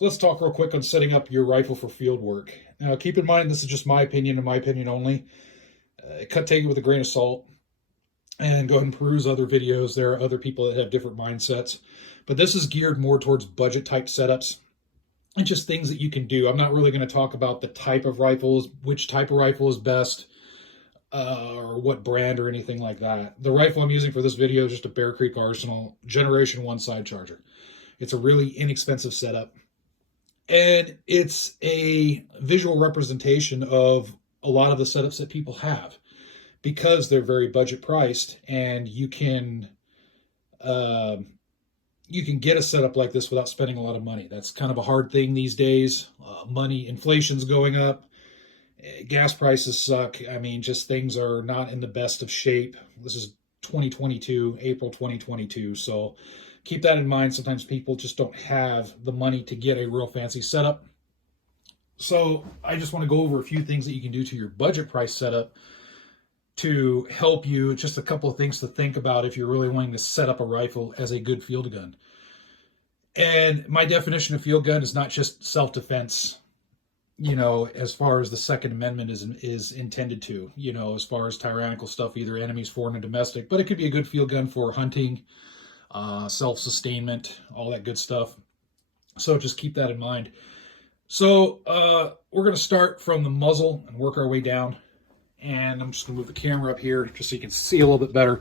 So let's talk real quick on setting up your rifle for field work. Now, keep in mind, this is just my opinion and my opinion only. Take it with a grain of salt and go ahead and peruse other videos. There are other people that have different mindsets, but this is geared more towards budget type setups and just things that you can do. I'm not really going to talk about the type of rifles, which type of rifle is best, or what brand or anything like that. The rifle I'm using for this video is just a Bear Creek Arsenal Generation 1 side charger. It's a really inexpensive setup, and it's a visual representation of a lot of the setups that people have because they're very budget priced, and you can get a setup like this without spending a lot of money. That's kind of a hard thing these days. Inflation's going up. Gas prices suck. I mean, just things are not in the best of shape. This is 2022, April 2022. So keep that in mind. Sometimes people just don't have the money to get a real fancy setup. So I just want to go over a few things that you can do to your budget price setup to help you. Just a couple of things to think about if you're really wanting to set up a rifle as a good field gun. And my definition of field gun is not just self-defense, as far as the Second Amendment is intended to, as far as tyrannical stuff, either enemies, foreign, or domestic. But it could be a good field gun for hunting, self-sustainment, all that good stuff. So just keep that in mind. So we're going to start from the muzzle and work our way down. And I'm just going to move the camera up here just so you can see a little bit better.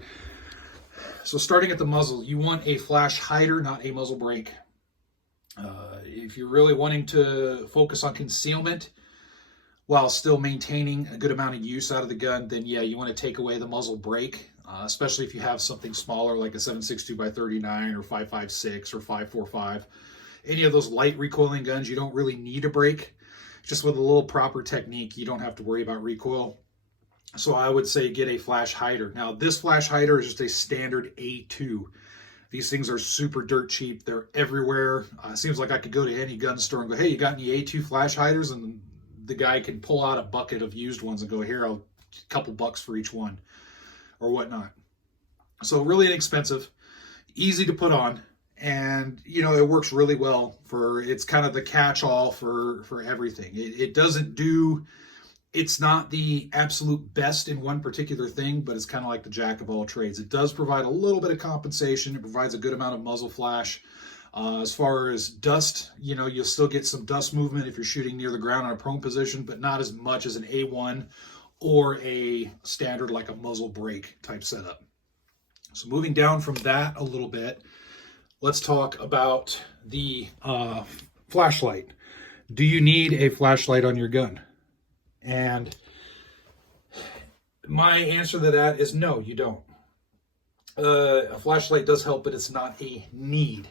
So starting at the muzzle, you want a flash hider, not a muzzle brake. If you're really wanting to focus on concealment while still maintaining a good amount of use out of the gun, then yeah, you want to take away the muzzle brake, especially if you have something smaller like a 7.62x39 or 5.56 or 5.45. Any of those light recoiling guns, you don't really need a brake. Just with a little proper technique, you don't have to worry about recoil. So I would say get a flash hider. Now, this flash hider is just a standard A2. These things are super dirt cheap. They're everywhere. Seems like I could go to any gun store and go, hey, you got any A2 flash hiders? And the guy can pull out a bucket of used ones and go, here, a couple bucks for each one or whatnot. So really inexpensive, easy to put on. And, it works really well it's kind of the catch-all for everything. It's not the absolute best in one particular thing, but it's kind of like the jack of all trades. It does provide a little bit of compensation. It provides a good amount of muzzle flash. As far as dust, you'll still get some dust movement if you're shooting near the ground in a prone position, but not as much as an A1 or a standard like a muzzle brake type setup. So moving down from that a little bit, let's talk about the flashlight. Do you need a flashlight on your gun? And my answer to that is no, you don't. A flashlight does help, but it's not a need.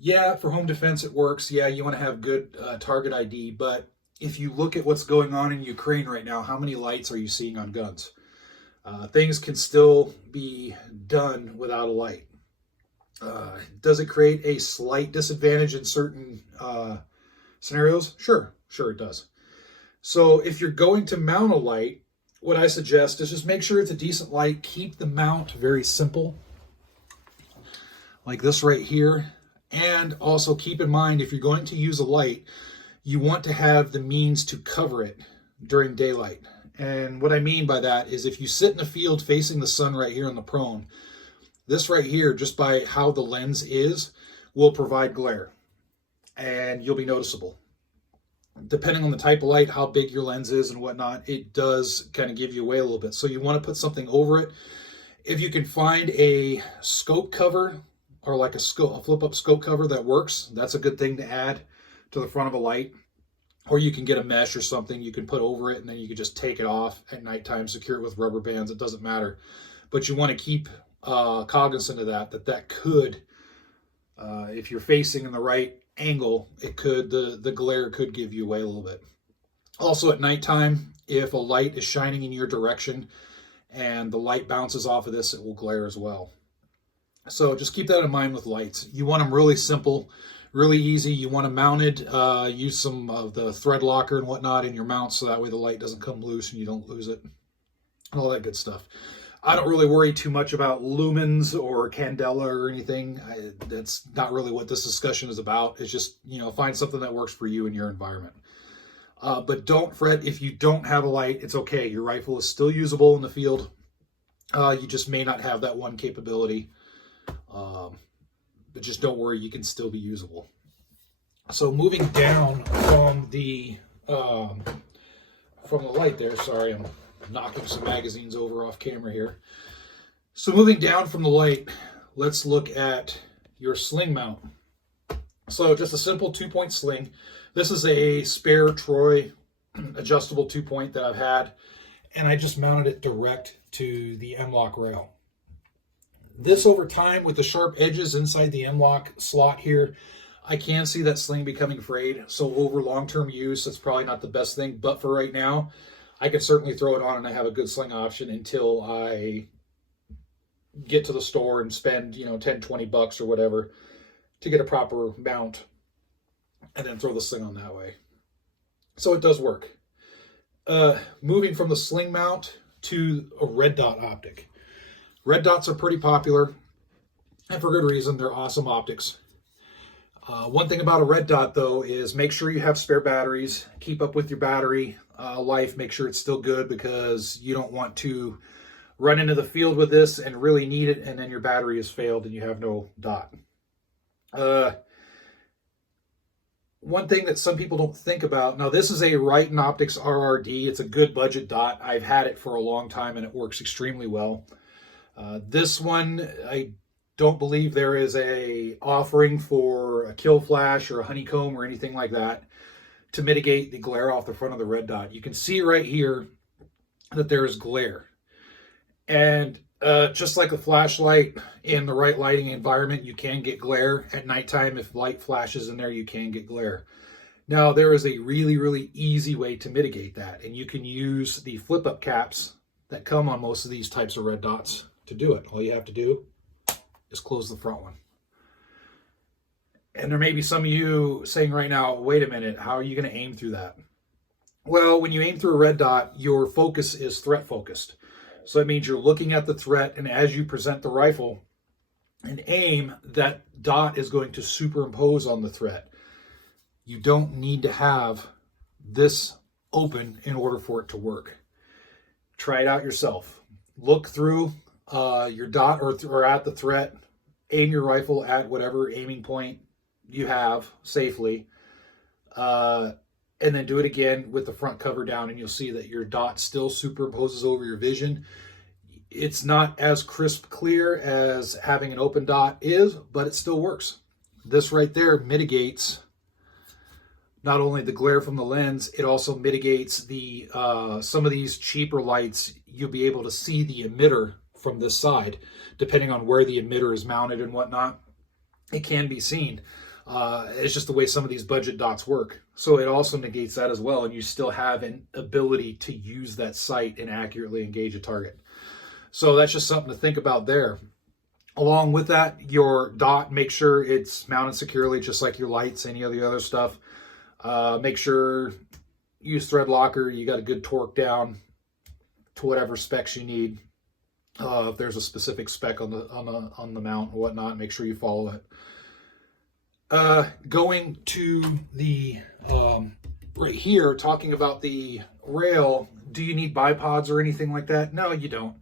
Yeah, for home defense it works. Yeah, you want to have good target ID, but if you look at what's going on in Ukraine right now, how many lights are you seeing on guns? Things can still be done without a light. Does it create a slight disadvantage in certain scenarios? Sure it does. So if you're going to mount a light, what I suggest is just make sure it's a decent light. Keep the mount very simple, like this right here. And also keep in mind, if you're going to use a light, you want to have the means to cover it during daylight. And what I mean by that is if you sit in a field facing the sun right here on the prone, this right here, just by how the lens is, will provide glare, and you'll be noticeable. Depending on the type of light, how big your lens is and whatnot, it does kind of give you away a little bit. So you want to put something over it. If you can find a scope cover or like a flip-up scope cover that works, that's a good thing to add to the front of a light. Or you can get a mesh or something you can put over it, and then you can just take it off at nighttime, secure it with rubber bands. It doesn't matter. But you want to keep cognizant of that could, if you're facing in the right angle, the glare could give you away a little bit. Also at nighttime, if a light is shining in your direction and the light bounces off of this, it will glare as well. So just keep that in mind with lights. You want them really simple, really easy. You want them mounted. Use some of the thread locker and whatnot in your mount so that way the light doesn't come loose and you don't lose it and all that good stuff. I don't really worry too much about lumens or candela or anything. That's not really what this discussion is about. It's just, find something that works for you and your environment. But don't fret if you don't have a light. It's okay. Your rifle is still usable in the field. You just may not have that one capability. But just don't worry, you can still be usable. So moving down from the light there, sorry, I'm knocking some magazines over off camera here. So moving down from the light, let's look at your sling mount. So just a simple 2-point sling. This is a spare Troy adjustable 2-point that I've had, and I just mounted it direct to the M-LOK rail. This over time, with the sharp edges inside the M-LOK slot here, I can see that sling becoming frayed. So over long-term use, that's probably not the best thing. But for right now, I can certainly throw it on and I have a good sling option until I get to the store and spend, $10-20 or whatever to get a proper mount and then throw the sling on that way. So it does work. Moving from the sling mount to a red dot optic. Red dots are pretty popular, and for good reason. They're awesome optics. One thing about a red dot, though, is make sure you have spare batteries. Keep up with your battery life. Make sure it's still good, because you don't want to run into the field with this and really need it, and then your battery has failed and you have no dot. One thing that some people don't think about, now this is a Riton Optics RRD. It's a good budget dot. I've had it for a long time and it works extremely well. This one, I don't believe there is a offering for a kill flash or a honeycomb or anything like that to mitigate the glare off the front of the red dot. You can see right here that there is glare. And just like a flashlight, in the right lighting environment, you can get glare. At nighttime, if light flashes in there, you can get glare. Now, there is a really, really easy way to mitigate that. And you can use the flip-up caps that come on most of these types of red dots to do it. All you have to do is close the front one. And there may be some of you saying right now, wait a minute, how are you going to aim through that? Well, when you aim through a red dot, your focus is threat focused. So that means you're looking at the threat, and as you present the rifle and aim, that dot is going to superimpose on the threat. You don't need to have this open in order for it to work. Try it out yourself. Look through your dot or at the threat. Aim your rifle at whatever aiming point you have safely. And then do it again with the front cover down, and you'll see that your dot still superimposes over your vision. It's not as crisp clear as having an open dot is, but it still works. This right there mitigates not only the glare from the lens, it also mitigates the some of these cheaper lights. You'll be able to see the emitter from this side, depending on where the emitter is mounted and whatnot. It can be seen. It's just the way some of these budget dots work. So it also negates that as well, and you still have an ability to use that sight and accurately engage a target. So that's just something to think about there. Along with that, your dot, make sure it's mounted securely, just like your lights, any of the other stuff. Make sure you use thread locker. You got a good torque down to whatever specs you need. If there's a specific spec on the mount or whatnot, make sure you follow it. Going to the right here, talking about the rail, do you need bipods or anything like that? No, you don't.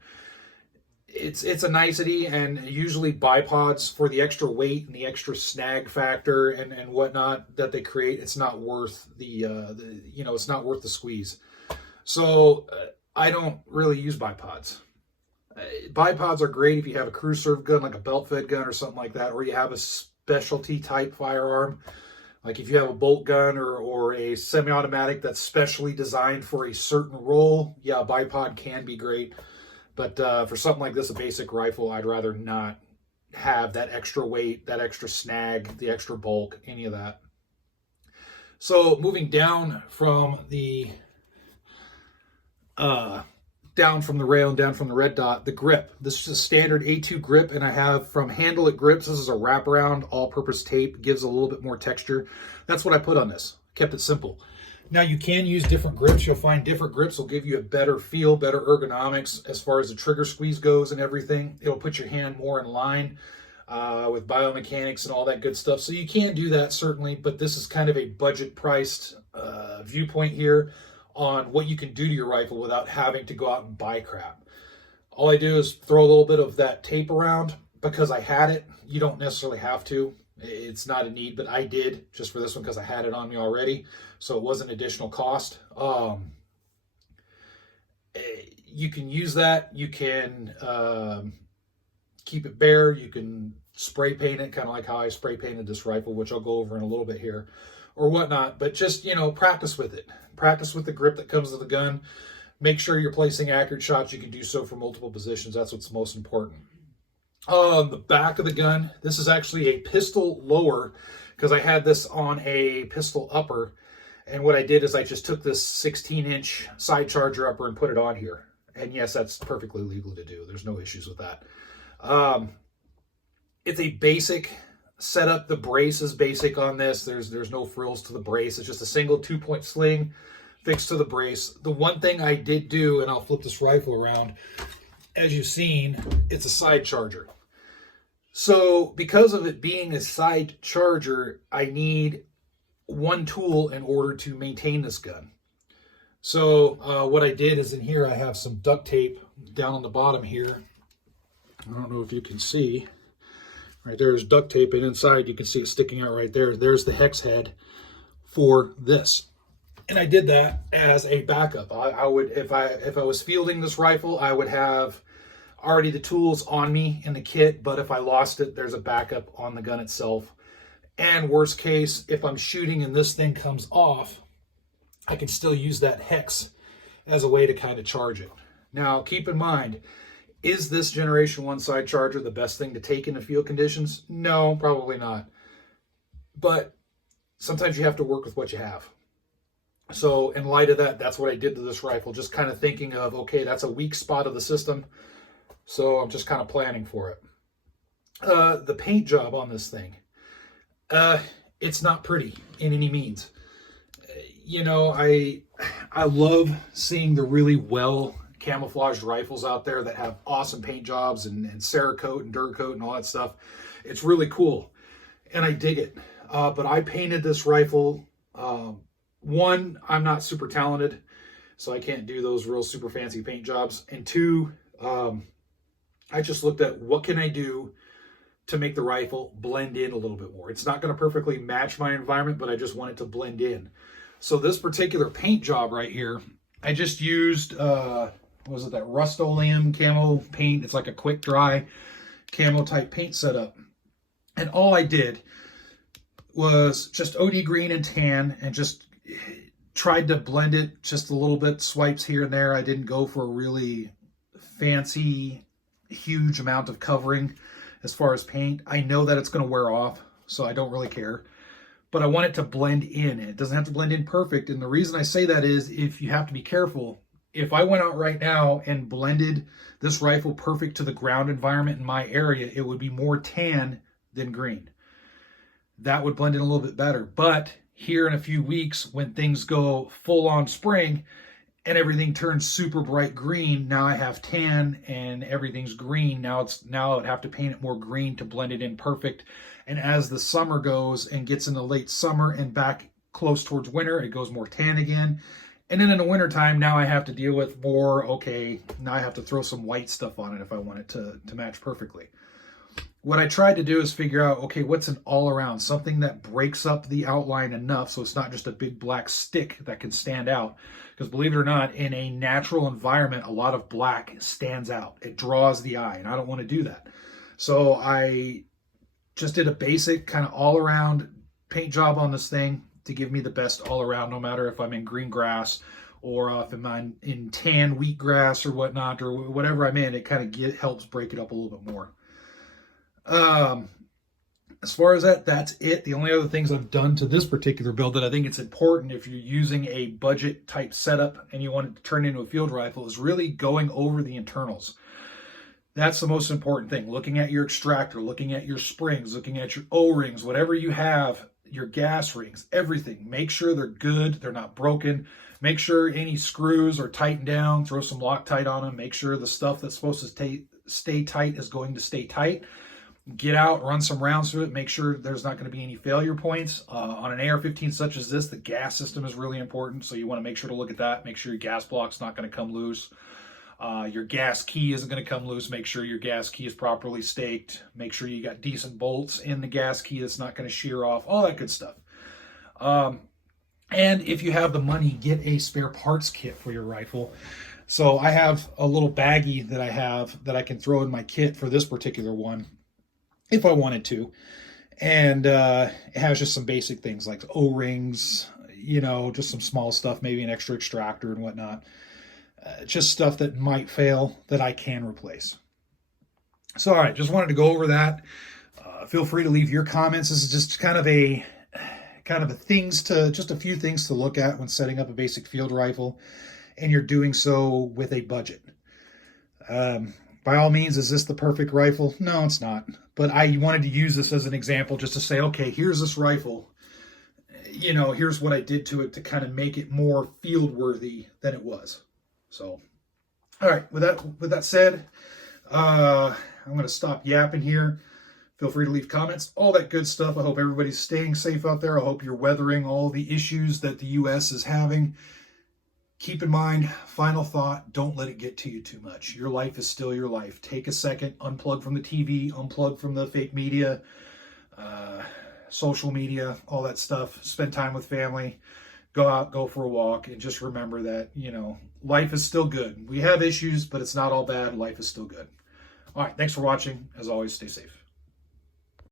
It's a nicety, and usually bipods, for the extra weight and the extra snag factor and whatnot that they create, it's not worth it's not worth the squeeze. So I don't really use bipods. Bipods are great if you have a crew serve gun, like a belt fed gun or something like that, or you have a specialty type firearm, like if you have a bolt gun or a semi-automatic that's specially designed for a certain role. Yeah, a bipod can be great, but for something like this, a basic rifle, I'd rather not have that extra weight, that extra snag, the extra bulk, any of that. So moving down from the rail and down from the red dot, the grip. This is a standard A2 grip, and I have from Handle It Grips. This is a wraparound all-purpose tape. Gives a little bit more texture. That's what I put on this. Kept it simple. Now you can use different grips. You'll find different grips will give you a better feel, better ergonomics as far as the trigger squeeze goes and everything. It'll put your hand more in line with biomechanics and all that good stuff. So you can do that certainly, but this is kind of a budget priced viewpoint here on what you can do to your rifle without having to go out and buy crap. All I do is throw a little bit of that tape around because I had it. You don't necessarily have to. It's not a need, but I did just for this one because I had it on me already. So it was an additional cost. You can use that. You can keep it bare. You can spray paint it, kind of like how I spray painted this rifle, which I'll go over in a little bit here, or whatnot. But just, you know, practice with it. Practice with the grip that comes with the gun. Make sure you're placing accurate shots. You can do so from multiple positions. That's what's most important. The back of the gun, this is actually a pistol lower because I had this on a pistol upper. And what I did is I just took this 16-inch side charger upper and put it on here. And yes, that's perfectly legal to do. There's no issues with that. It's a basic setup. The brace is basic on this. There's no frills to the brace. It's just a single 2-point sling fixed to the brace. The one thing I did do, and I'll flip this rifle around, as you've seen, it's a side charger. So because of it being a side charger, I need one tool in order to maintain this gun. So what I did is in here, I have some duct tape down on the bottom here. I don't know if you can see. Right there's duct tape, and inside you can see it sticking out right there. There's the hex head for this. And I did that as a backup. I would, if I was fielding this rifle, I would have already the tools on me in the kit, but if I lost it, there's a backup on the gun itself. And worst case, if I'm shooting and this thing comes off, I can still use that hex as a way to kind of charge it. Now, keep in mind, is this Generation 1 side charger the best thing to take into field conditions? No, probably not. But sometimes you have to work with what you have. So in light of that, that's what I did to this rifle, just kind of thinking of, okay, that's a weak spot of the system. So I'm just kind of planning for it. The paint job on this thing, it's not pretty in any means. You know, I love seeing the really well camouflaged rifles out there that have awesome paint jobs and Cerakote and Durcoat and all that stuff. It's really cool, and I dig it. But I painted this rifle. One, I'm not super talented, so I can't do those real super fancy paint jobs. And two, I just looked at what can I do to make the rifle blend in a little bit more. It's not going to perfectly match my environment, but I just want it to blend in. So this particular paint job right here, I just used, what was it, that Rust-Oleum camo paint. It's like a quick dry camo type paint setup. And all I did was just OD green and tan and just tried to blend it just a little bit, swipes here and there. I didn't go for a really fancy, huge amount of covering as far as paint. I know that it's going to wear off, so I don't really care. But I want it to blend in. It doesn't have to blend in perfect. And the reason I say that is if you have to be careful. If I went out right now and blended this rifle perfect to the ground environment in my area, it would be more tan than green. That would blend in a little bit better. But here in a few weeks, when things go full on spring and everything turns super bright green, now I have tan and everything's green. Now I would have to paint it more green to blend it in perfect. And as the summer goes and gets into late summer and back close towards winter, it goes more tan again. And then in the wintertime, now I have to deal with more, okay, now I have to throw some white stuff on it if I want it to match perfectly. What I tried to do is figure out, okay, what's an all-around, something that breaks up the outline enough so it's not just a big black stick that can stand out. Because believe it or not, in a natural environment, a lot of black stands out. It draws the eye, and I don't want to do that. So I just did a basic kind of all-around paint job on this thing to give me the best all-around, no matter if I'm in green grass or if I'm in tan wheatgrass or whatnot, or whatever I'm in. It kind of helps break it up a little bit more. As far as that's it. The only other things I've done to this particular build that I think it's important if you're using a budget type setup and you want it to turn into a field rifle is really going over the internals. That's the most important thing. Looking at your extractor, looking at your springs, looking at your O-rings, whatever you have, your gas rings, everything. Make sure they're good, they're not broken. Make sure any screws are tightened down, throw some Loctite on them. Make sure the stuff that's supposed to stay tight is going to stay tight. Get out, run some rounds through it, make sure there's not going to be any failure points. On an AR-15 such as this, the gas system is really important, so you want to make sure to look at that. Make sure your gas block's not going to come loose. Your gas key isn't going to come loose. Make sure your gas key is properly staked. Make sure you got decent bolts in the gas key that's not going to shear off, all that good stuff. And if you have the money, get a spare parts kit for your rifle. So I have a little baggie that I have that I can throw in my kit for this particular one, if I wanted to. And it has just some basic things like O-rings, you know, just some small stuff, maybe an extra extractor and whatnot. Just stuff that might fail that I can replace. So, all right, just wanted to go over that. Feel free to leave your comments. This is just kind of a few things to look at when setting up a basic field rifle, and you're doing so with a budget. By all means, is this the perfect rifle? No, it's not. But I wanted to use this as an example just to say, okay, here's this rifle. You know, here's what I did to it to kind of make it more field worthy than it was. So, all right, with that said, I'm going to stop yapping here. Feel free to leave comments, all that good stuff. I hope everybody's staying safe out there. I hope you're weathering all the issues that the U.S. is having. Keep in mind, final thought, don't let it get to you too much. Your life is still your life. Take a second, unplug from the TV, unplug from the fake media, social media, all that stuff. Spend time with family. Go out, go for a walk, and just remember that, you know, life is still good. We have issues, but it's not all bad. Life is still good. All right, thanks for watching. As always, stay safe.